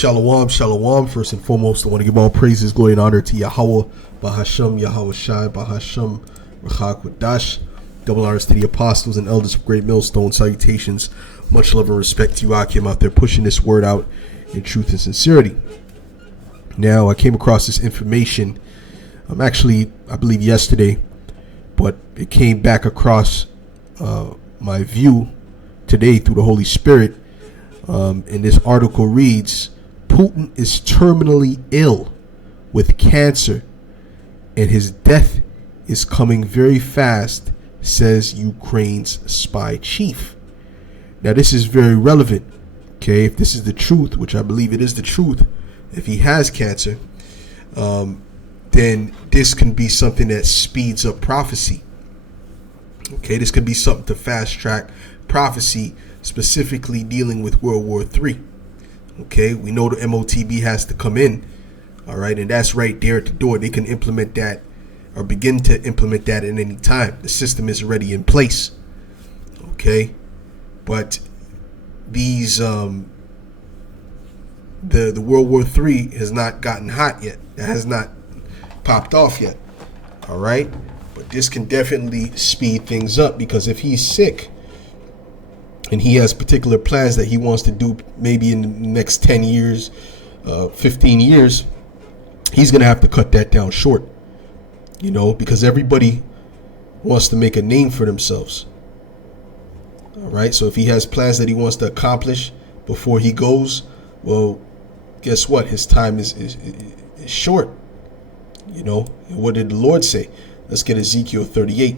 Shalom, shalom. First and foremost, I want to give all praises, glory, and honor to Yahweh, Bahasham, Yahweh Shai, Bahasham, Rachak Wadash. Double honors to the apostles and elders of Great Millstone. Salutations, much love and respect to you, Akim, out there pushing this word out in truth and sincerity. Now, I came across this information, I believe yesterday, but it came back across my view today through the Holy Spirit. And this article reads, Putin is terminally ill with cancer and his death is coming very fast, says Ukraine's spy chief. Now, this is very relevant. Okay, if this is the truth, which I believe it is the truth, if he has cancer, then this can be something that speeds up prophecy. Okay, this could be something to fast track prophecy, specifically dealing with World War III. Okay, we know the MOTB has to come in, all right, and that's right there at the door. They can implement that or begin to implement that at any time. The system is already in place. Okay, but these the World War III has not gotten hot yet. It has not popped off yet. All right, but this can definitely speed things up, because if he's sick and he has particular plans that he wants to do maybe in the next 10 years, 15 years, he's going to have to cut that down short, because everybody wants to make a name for themselves. All right. So if he has plans that he wants to accomplish before he goes, well, guess what? His time is short. What did the Lord say? Let's get Ezekiel 38.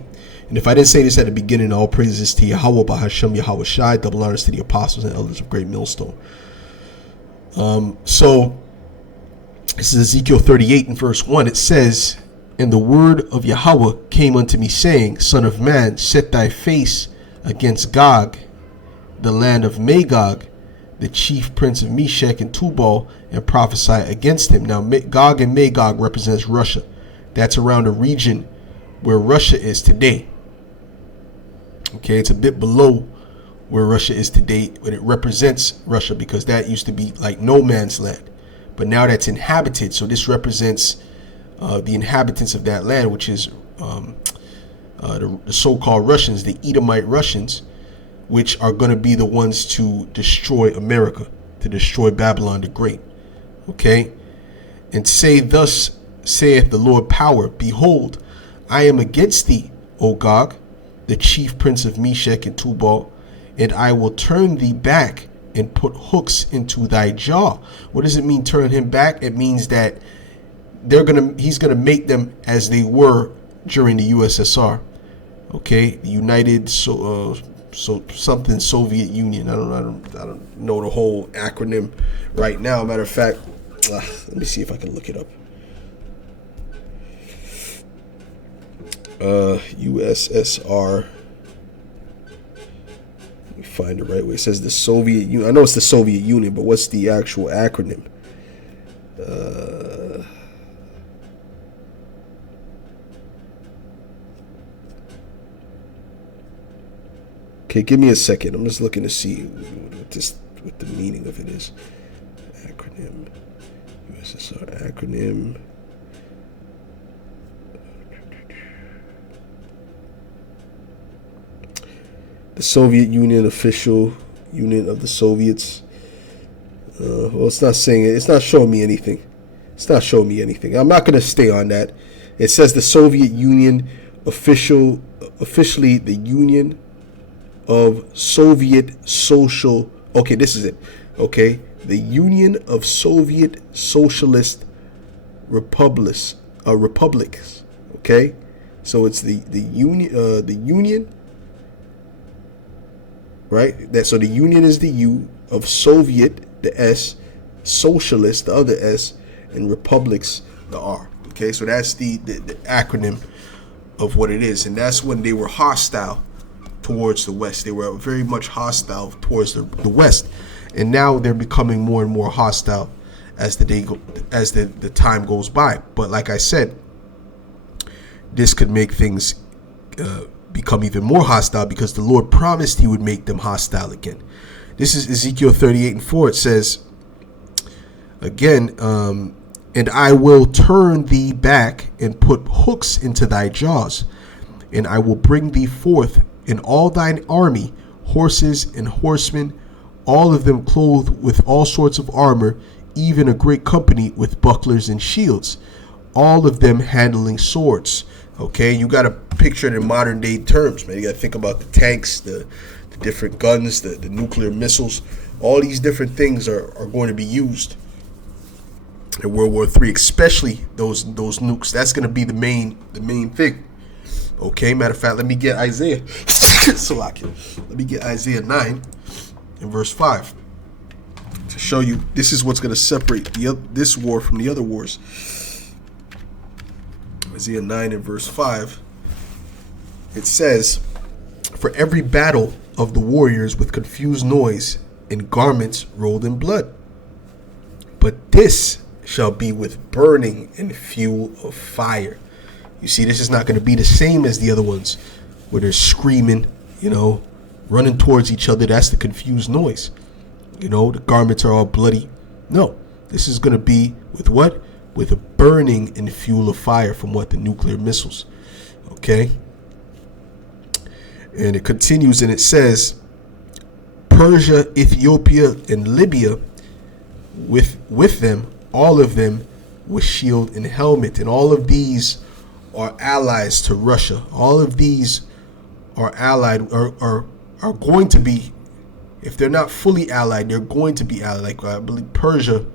And if I didn't say this at the beginning, all praises to Yahweh, Bahasham, Yahweh Shai, double honors to the apostles and elders of Great Millstone. So this is Ezekiel 38 and verse 1. It says, And the word of Yahweh came unto me, saying, Son of man, set thy face against Gog, the land of Magog, the chief prince of Meshech and Tubal, and prophesy against him. Now, Gog and Magog represents Russia. That's around the region where Russia is today. Okay, it's a bit below where Russia is today, but it represents Russia because that used to be like no man's land. But now that's inhabited, so this represents the inhabitants of that land, which is the so-called Russians, the Edomite Russians, which are going to be the ones to destroy America, to destroy Babylon the Great. Okay, and say, Thus saith the Lord power, Behold, I am against thee, O Gog, the chief prince of Meshech and Tubal, and I will turn thee back and put hooks into thy jaw. What does it mean, turn him back? It means that he's gonna make them as they were during the USSR. Okay, the United something Soviet Union. I don't know the whole acronym right now. Matter of fact, let me see if I can look it up. USSR. Let me find the right way. It says the Soviet Union. I know it's the Soviet Union, but what's the actual acronym? Okay, give me a second. I'm just looking to see what the meaning of it is. Acronym. USSR acronym. The Soviet Union, official Union of the Soviets. Well, it's not saying it. It's not showing me anything. I'm not going to stay on that. It says the Soviet Union, officially the Union of Soviet Social. Okay, this is it. Okay, the Union of Soviet Socialist Republics. Okay, so it's the Union. Right? So the Union is the U, of Soviet, the S, Socialist, the other S, and Republics, the R. Okay, so that's the acronym of what it is. And that's when they were hostile towards the West. They were very much hostile towards the West. And now they're becoming more and more hostile as the time goes by. But like I said, this could make things become even more hostile, because the Lord promised he would make them hostile again. This is Ezekiel 38 and 4. It says, Again, and I will turn thee back and put hooks into thy jaws, and I will bring thee forth in all thine army, horses and horsemen, all of them clothed with all sorts of armor, even a great company with bucklers and shields, all of them handling swords. Okay, you got to picture it in modern day terms, man. You got to think about the tanks, the different guns, the nuclear missiles. All these different things are going to be used in World War III, especially those nukes. That's going to be the main thing. Okay, matter of fact, let me get Isaiah. Let me get Isaiah 9 and verse 5 to show you this is what's going to separate this war from the other wars. Isaiah 9 and verse 5. It says, "For every battle of the warriors with confused noise and garments rolled in blood. But this shall be with burning and fuel of fire." You see, this is not going to be the same as the other ones where they're screaming, running towards each other. That's the confused noise. The garments are all bloody. No, this is going to be with what? With a burning and fuel of fire from what? The nuclear missiles. Okay? And it continues and it says, Persia, Ethiopia, and Libya, with them, all of them with shield and helmet. And all of these are allies to Russia. All of these are allied, are going to be, if they're not fully allied, they're going to be allied. Like I believe Persia,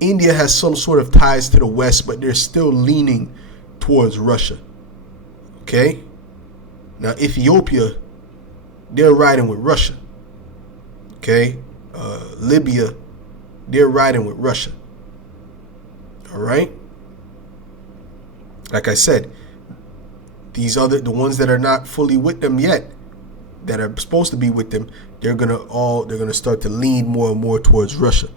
India has some sort of ties to the West, but they're still leaning towards Russia. Okay? Now Ethiopia, they're riding with Russia. Okay? Libya, they're riding with Russia. All right? Like I said, the ones that are not fully with them yet, that are supposed to be with them, they're gonna start to lean more and more towards Russia.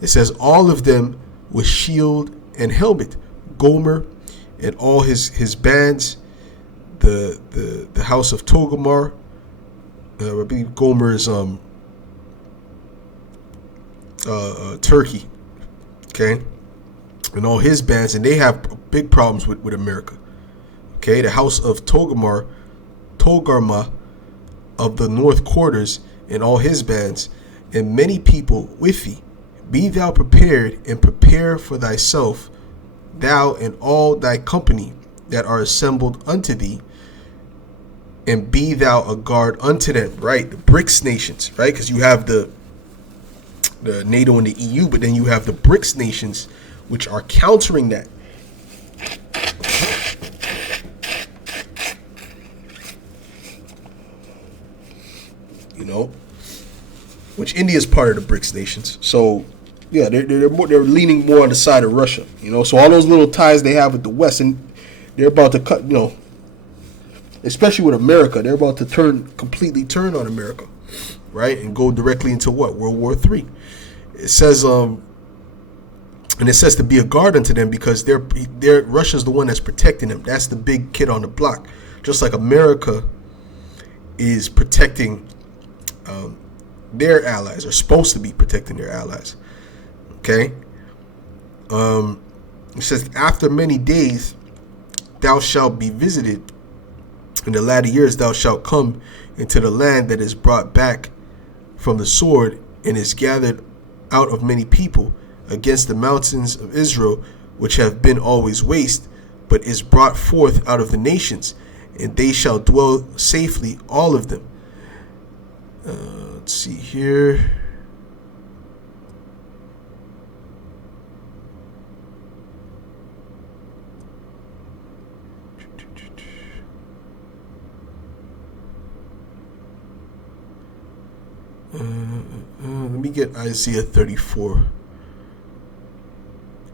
It says all of them with shield and helmet. Gomer and all his bands, the house of Togomar. I believe Gomer is Turkey. Okay, and all his bands, and they have big problems with America. Okay, the house of Togarmah of the north quarters, and all his bands, and many people with thee. Be thou prepared, and prepare for thyself, thou and all thy company that are assembled unto thee, and be thou a guard unto them. Right, the BRICS nations, right? Because you have the NATO and the EU, but then you have the BRICS nations, which are countering that. Which India is part of the BRICS nations. So, yeah, they're leaning more on the side of Russia. So all those little ties they have with the West, and they're about to cut. Especially with America, they're about to completely turn on America, right, and go directly into what? World War III. It says, and it says to be a guard unto them, because Russia's the one that's protecting them. That's the big kid on the block. Just like America is protecting their allies, are supposed to be protecting their allies. Okay. It says, after many days thou shalt be visited, in the latter years thou shalt come into the land that is brought back from the sword, and is gathered out of many people, against the mountains of Israel, which have been always waste, but is brought forth out of the nations, and they shall dwell safely, all of them. Let's see here. Let me get Isaiah 34.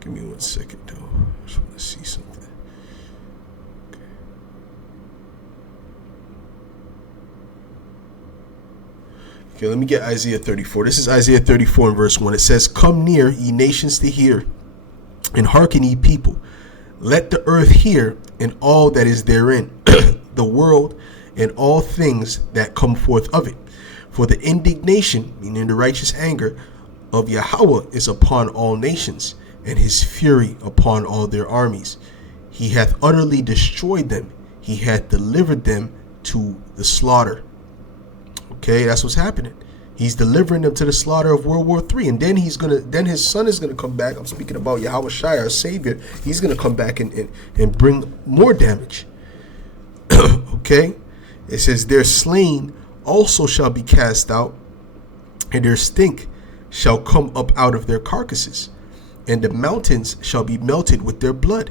Give me 1 second, though. I just want to see something. Okay, let me get Isaiah 34. This is Isaiah 34 and verse 1. It says, come near, ye nations, to hear, and hearken, ye people. Let the earth hear, and all that is therein, the world, and all things that come forth of it. For the indignation, meaning the righteous anger, of Yahweh is upon all nations, and his fury upon all their armies. He hath utterly destroyed them. He hath delivered them to the slaughter. Okay, that's what's happening. He's delivering them to the slaughter of World War III, and then then his son is gonna come back. I'm speaking about Yahweh Shai, our Savior. He's gonna come back and bring more damage. Okay, it says their slain also shall be cast out, and their stink shall come up out of their carcasses, and the mountains shall be melted with their blood,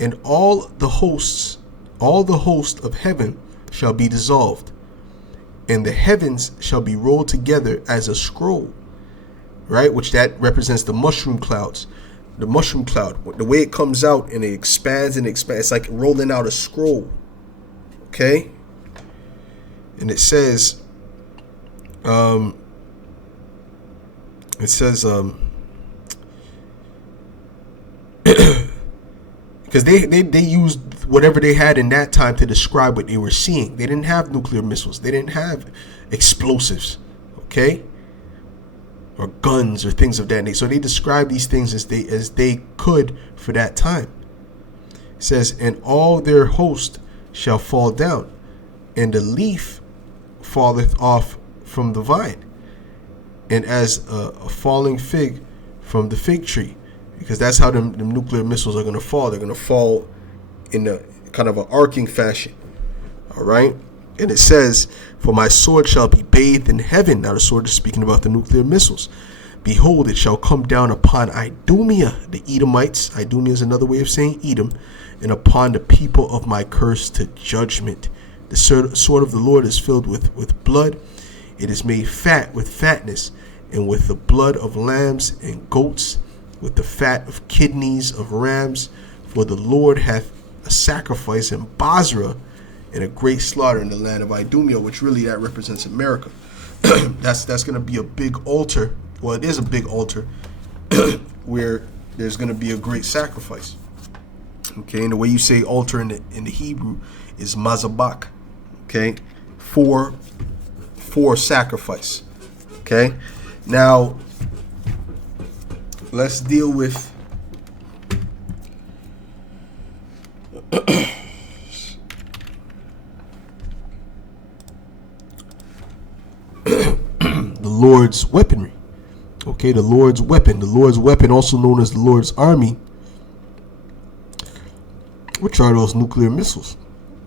and all the host of heaven shall be dissolved, and the heavens shall be rolled together as a scroll. Right, which that represents the mushroom clouds. The mushroom cloud, the way it comes out and it expands and expands, it's like rolling out a scroll. Okay, and it says, because they used whatever they had in that time to describe what they were seeing. They didn't have nuclear missiles. They didn't have explosives, okay, or guns or things of that nature. So they described these things as they could for that time. It says, and all their host shall fall down, and the leaf falleth off from the vine, and as a falling fig from the fig tree. Because that's how them nuclear missiles are going to fall. They're going to fall in a kind of an arcing fashion. All right. And it says, for my sword shall be bathed in heaven. Now the sword is speaking about the nuclear missiles. Behold, it shall come down upon Idumea, the Edomites. Idumea is another way of saying Edom. And upon the people of my curse to judgment. The sword of the Lord is filled with blood. It is made fat with fatness, and with the blood of lambs and goats, with the fat of kidneys of rams. For the Lord hath a sacrifice in Basra, and a great slaughter in the land of Idumea, which really that represents America. That's going to be a big altar. Well, it is a big altar where there's going to be a great sacrifice. Okay, and the way you say altar in the Hebrew is mazabak. Okay, for sacrifice. Okay, now let's deal with the Lord's weaponry. Okay, the Lord's weapon. The Lord's weapon, also known as the Lord's army, which are those nuclear missiles.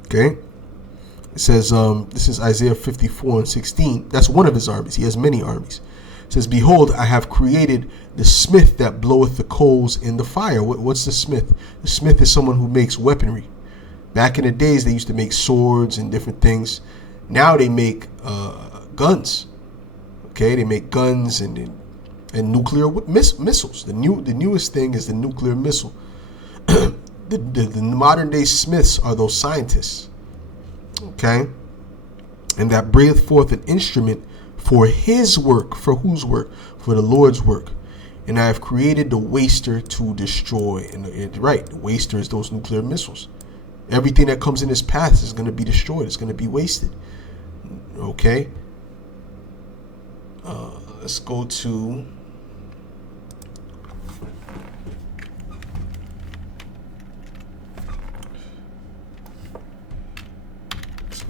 Okay, it says, this is Isaiah 54:16. That's one of his armies. He has many armies. It says, behold, I have created the smith that bloweth the coals in the fire. What's the smith? The smith is someone who makes weaponry. Back in the days, they used to make swords and different things. Now they make guns. Okay, they make guns and nuclear missiles. The newest thing is the nuclear missile. The modern day smiths are those scientists. Okay, and that bringeth forth an instrument for his work. For whose work? For the Lord's work. And I have created the waster to destroy. And right, the waster is those nuclear missiles. Everything that comes in his path is going to be destroyed. It's going to be wasted. Okay. Let's go to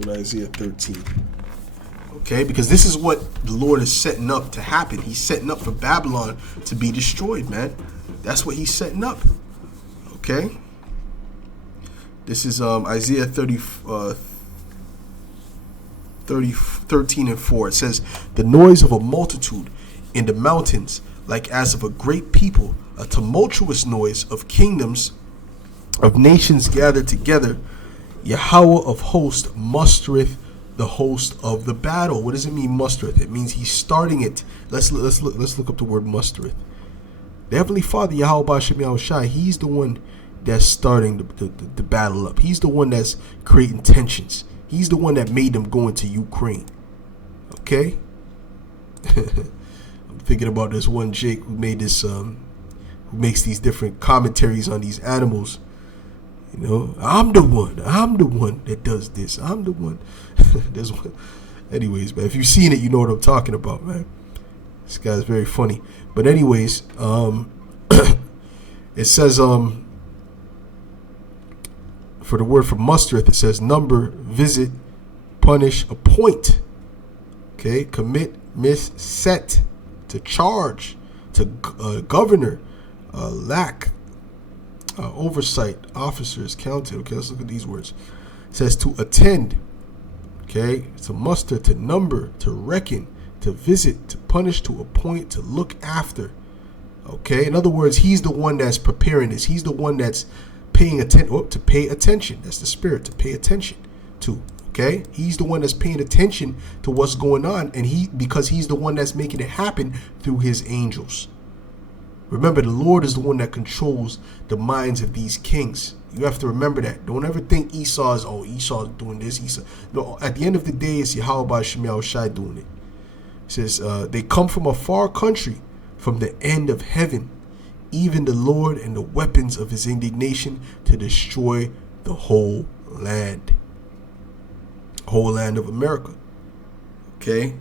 Isaiah 13. Okay, because this is what the Lord is setting up to happen. He's setting up for Babylon to be destroyed, man. That's what he's setting up. Okay. This is Isaiah 13:4. It says, the noise of a multitude in the mountains, like as of a great people, a tumultuous noise of kingdoms, of nations gathered together. Yahweh of hosts mustereth the host of the battle. What does it mean, mustereth? It means he's starting it. Let's look up the word mustereth. The Heavenly Father, Yahweh B'Shem Yahweh Shai, he's the one that's starting the battle up. He's the one that's creating tensions. He's the one that made them go into Ukraine. Okay? I'm thinking about this one Jake who made this, who makes these different commentaries on these animals. You know, I'm the one that does this. I'm the one. There's one. Anyways, man, if you've seen it, you know what I'm talking about, man. This guy's very funny. But anyways, it says for the word for mustereth, it says number, visit, punish, appoint. Okay, commit, miss, set, to charge, to governor, lack, oversight, officers, counted. Okay, let's look at these words. It says to attend. Okay, to muster, to number, to reckon, to visit, to punish, to appoint, to look after. Okay, in other words, he's the one that's preparing this. He's the one that's paying attention. To pay attention. That's the spirit, to pay attention to. Okay, he's the one that's paying attention to what's going on, and because he's the one that's making it happen through his angels. Remember, the Lord is the one that controls the minds of these kings. You have to remember that. Don't ever think Esau's doing this. Esau. No, at the end of the day, it's Yahweh Shemiah Shai doing it. It says, they come from a far country, from the end of heaven, even the Lord and the weapons of his indignation to destroy the whole land. Whole land of America. Okay.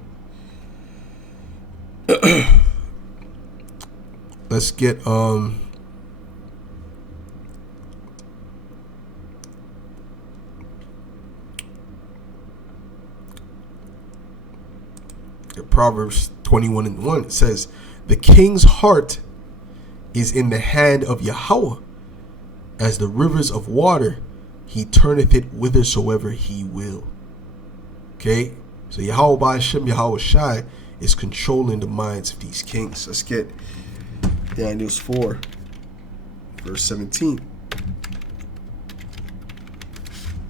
Let's get Proverbs 21:1. It says, the king's heart is in the hand of Yahweh, as the rivers of water, he turneth it whithersoever he will. Okay, so Yahweh Hashem, Yahweh Shai is controlling the minds of these kings. Let's get Daniel 4, verse 17.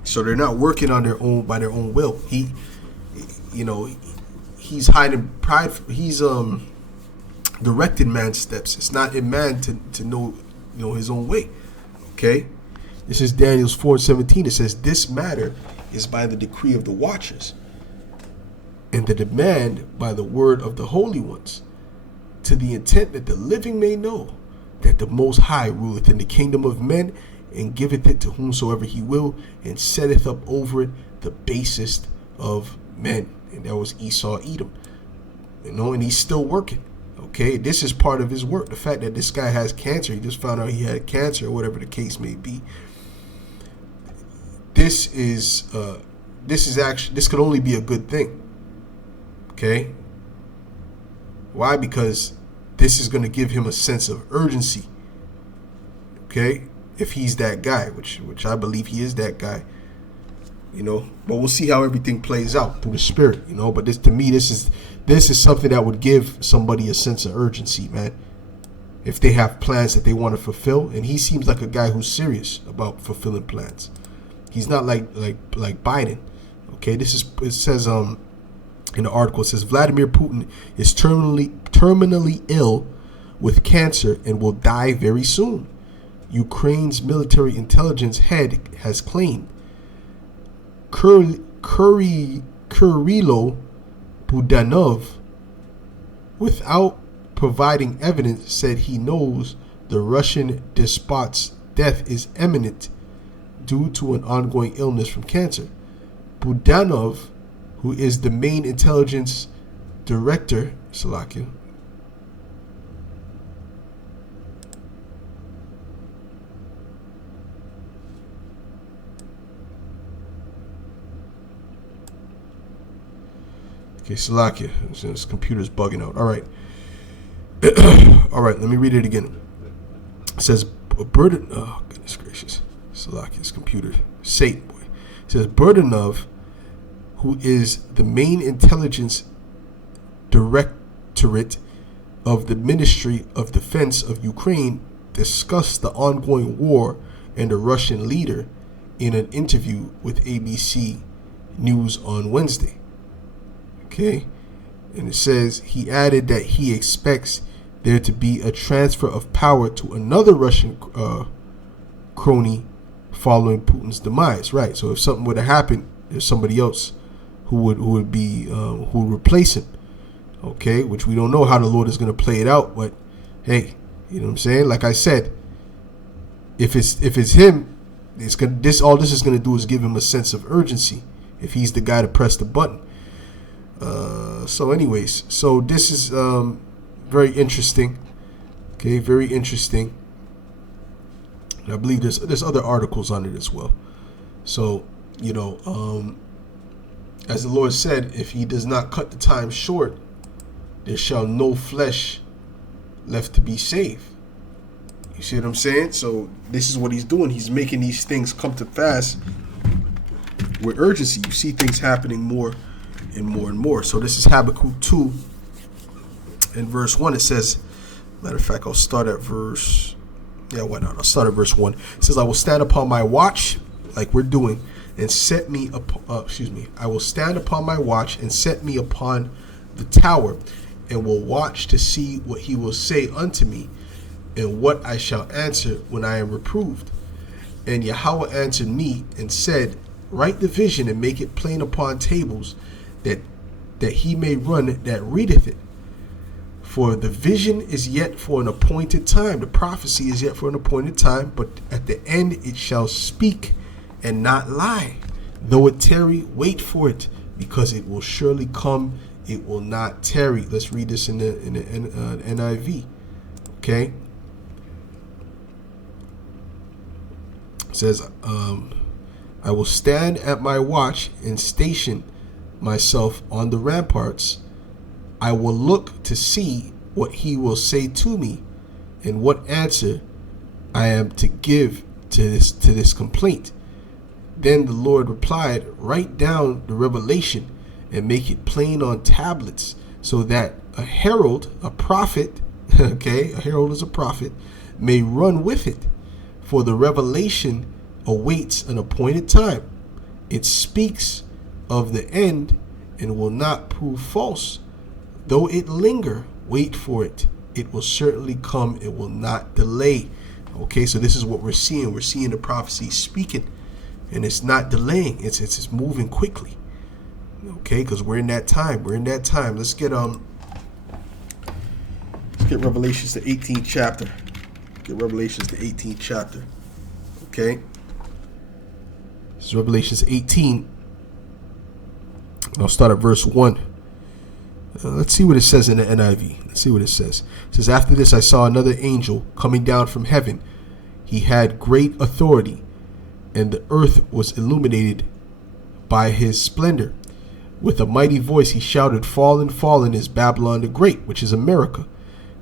So they're not working on their own by their own will. He's hiding pride. He's directing man's steps. It's not in man to know his own way. Okay, this is Daniel 4:17. It says, this matter is by the decree of the watchers, and the demand by the word of the holy ones, to the intent that the living may know that the Most High ruleth in the kingdom of men, and giveth it to whomsoever he will, and setteth up over it the basest of men. And that was Esau, Edom. And he's still working. Okay, this is part of his work. The fact that this guy has cancer, he just found out he had cancer, or whatever the case may be. This could only be a good thing. Okay. Why? Because this is going to give him a sense of urgency. Okay, if he's that guy, which I believe he is that guy. But we'll see how everything plays out through the spirit. But this is something that would give somebody a sense of urgency, man. If they have plans that they want to fulfill, and he seems like a guy who's serious about fulfilling plans. He's not like Biden. Okay, it says in the article, it says Vladimir Putin is terminally ill with cancer and will die very soon. Ukraine's military intelligence head has claimed. Kirilo Budanov, without providing evidence, said he knows the Russian despot's death is imminent due to an ongoing illness from cancer. Budanov, who is the main intelligence director, Salakia, okay, Salakia. This computer's bugging out. All right. All right, let me read it again. It says, burden. Oh, goodness gracious. Salakia's computer. Satan, boy. It says, Burdenov, who is the main intelligence directorate of the Ministry of Defense of Ukraine, discussed the ongoing war and the Russian leader in an interview with ABC News on Wednesday. Okay, and it says he added that he expects there to be a transfer of power to another Russian crony following Putin's demise. Right. So if something were to happen, there's somebody else who would replace him. Okay, which we don't know how the Lord is going to play it out, but hey, you know what I'm saying? Like I said, if it's him, all this is going to do is give him a sense of urgency. If he's the guy to press the button. So anyways, so this is very interesting. Okay, very interesting. And I believe there's other articles on it as well. So, as the Lord said, if he does not cut the time short, there shall no flesh left to be saved. You see what I'm saying? So this is what he's doing. He's making these things come to pass with urgency. You see things happening more and more and more. So this is Habakkuk 2 in verse 1. It says, matter of fact, I'll start at verse, why not? I'll start at verse 1. It says, I will stand upon my watch, like we're doing, and set me I will stand upon my watch and set me upon the tower, and will watch to see what he will say unto me, and what I shall answer when I am reproved. And Yahweh answered me and said, write the vision and make it plain upon tables, that he may run that readeth it. For the vision is yet for an appointed time, the prophecy is yet for an appointed time, but at the end it shall speak and not lie. Though it tarry, wait for it, because it will surely come, it will not tarry. Let's read this in the NIV. Okay. It says, I will stand at my watch and station myself on the ramparts. I will look to see what he will say to me, and what answer I am to give to this complaint. Then the Lord replied, write down the revelation and make it plain on tablets, so that a herald, a prophet, okay, a herald is a prophet, may run with it. For the revelation awaits an appointed time. It speaks of the end and will not prove false. Though it linger, wait for it. It will certainly come. It will not delay. Okay, so this is what we're seeing. We're seeing the prophecy speaking, and it's not delaying. It's moving quickly. Okay, because we're in that time. We're in that time. Let's get Revelations the 18th chapter. Get Revelations the 18th chapter. Okay. This is Revelations 18. I'll start at verse 1. Let's see what it says in the NIV. Let's see what it says. It says, after this I saw another angel coming down from heaven. He had great authority, and the earth was illuminated by his splendor. With a mighty voice he shouted, fallen, fallen is Babylon the Great, which is America.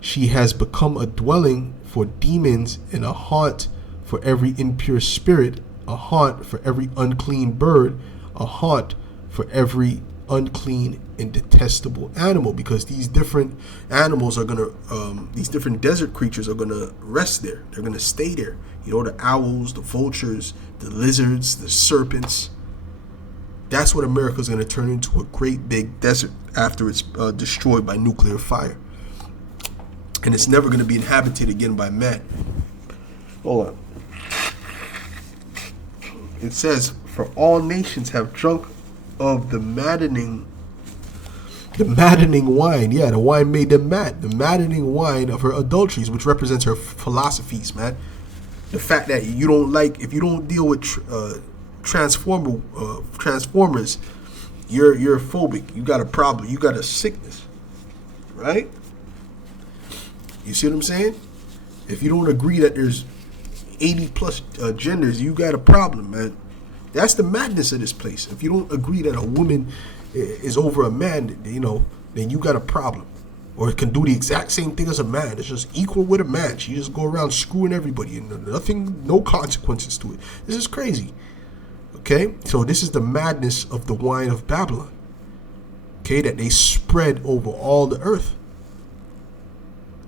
She has become a dwelling for demons and a haunt for every impure spirit, a haunt for every unclean bird, a haunt for every unclean and detestable animal. Because these different animals are gonna these different desert creatures are gonna rest there. They're gonna stay there. The owls, the vultures, the lizards, the serpents. That's what America's gonna turn into, a great big desert after it's destroyed by nuclear fire, and it's never gonna be inhabited again by man. Hold on. It says, for all nations have drunk of the maddening wine. Yeah, the wine made them mad. The maddening wine of her adulteries, which represents her philosophies, man. The fact that you don't like, if you don't deal with transformers, you're phobic. You got a problem. You got a sickness, right? You see what I'm saying? If you don't agree that there's 80 plus genders, you got a problem, man. That's the madness of this place. If you don't agree that a woman is over a man, then you got a problem. Or it can do the exact same thing as a man. It's just equal with a man. She just go around screwing everybody, and no consequences to it. This is crazy. Okay, so this is the madness of the wine of Babylon. Okay, that they spread over all the earth.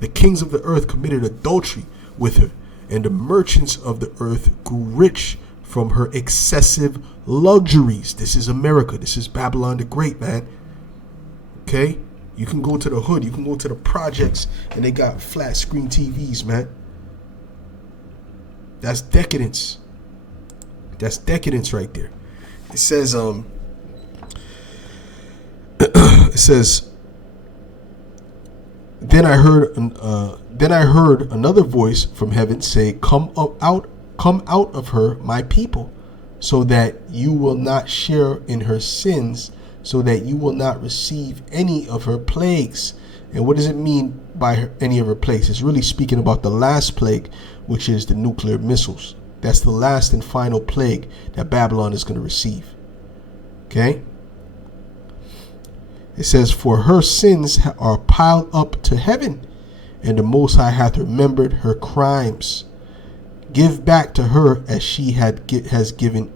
The kings of the earth committed adultery with her, and the merchants of the earth grew rich from her excessive luxuries. This is America. This is Babylon the Great, man. Okay? You can go to the hood. You can go to the projects, and they got flat screen TVs, man. That's decadence. That's decadence right there. It says, Then I heard another voice from heaven say, come out of her, my people, so that you will not share in her sins, so that you will not receive any of her plagues. And what does it mean by any of her plagues? It's really speaking about the last plague, which is the nuclear missiles. That's the last and final plague that Babylon is going to receive. Okay? It says, for her sins are piled up to heaven, and the Most High hath remembered her crimes. Give back to her as she has given.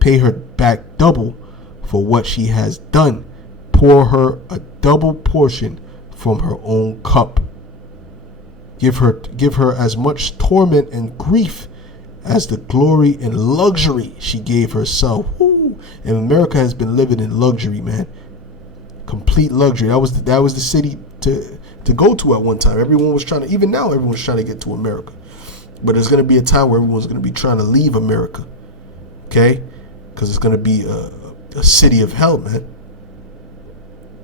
Pay her back double for what she has done. Pour her a double portion from her own cup. Give her as much torment and grief as the glory and luxury she gave herself. Woo. And America has been living in luxury, man. Complete luxury. That was the city to go to at one time. Everyone was trying to, even now everyone's trying to get to America. But there's going to be a time where everyone's going to be trying to leave America. Okay? Because it's going to be a city of hell, man.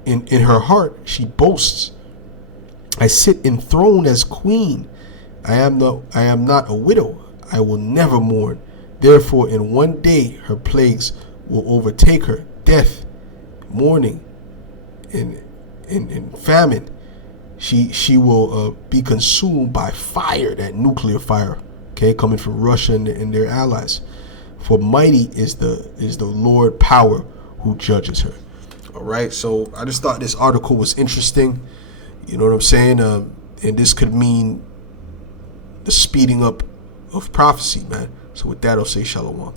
In her heart, she boasts, I sit enthroned as queen. I am not a widow. I will never mourn. Therefore, in one day, her plagues will overtake her. Death, mourning, and famine. She will be consumed by fire, that nuclear fire, okay, coming from Russia and their allies. For mighty is the Lord power who judges her. All right, so I just thought this article was interesting. You know what I'm saying? And this could mean the speeding up of prophecy, man. So with that, I'll say shalom.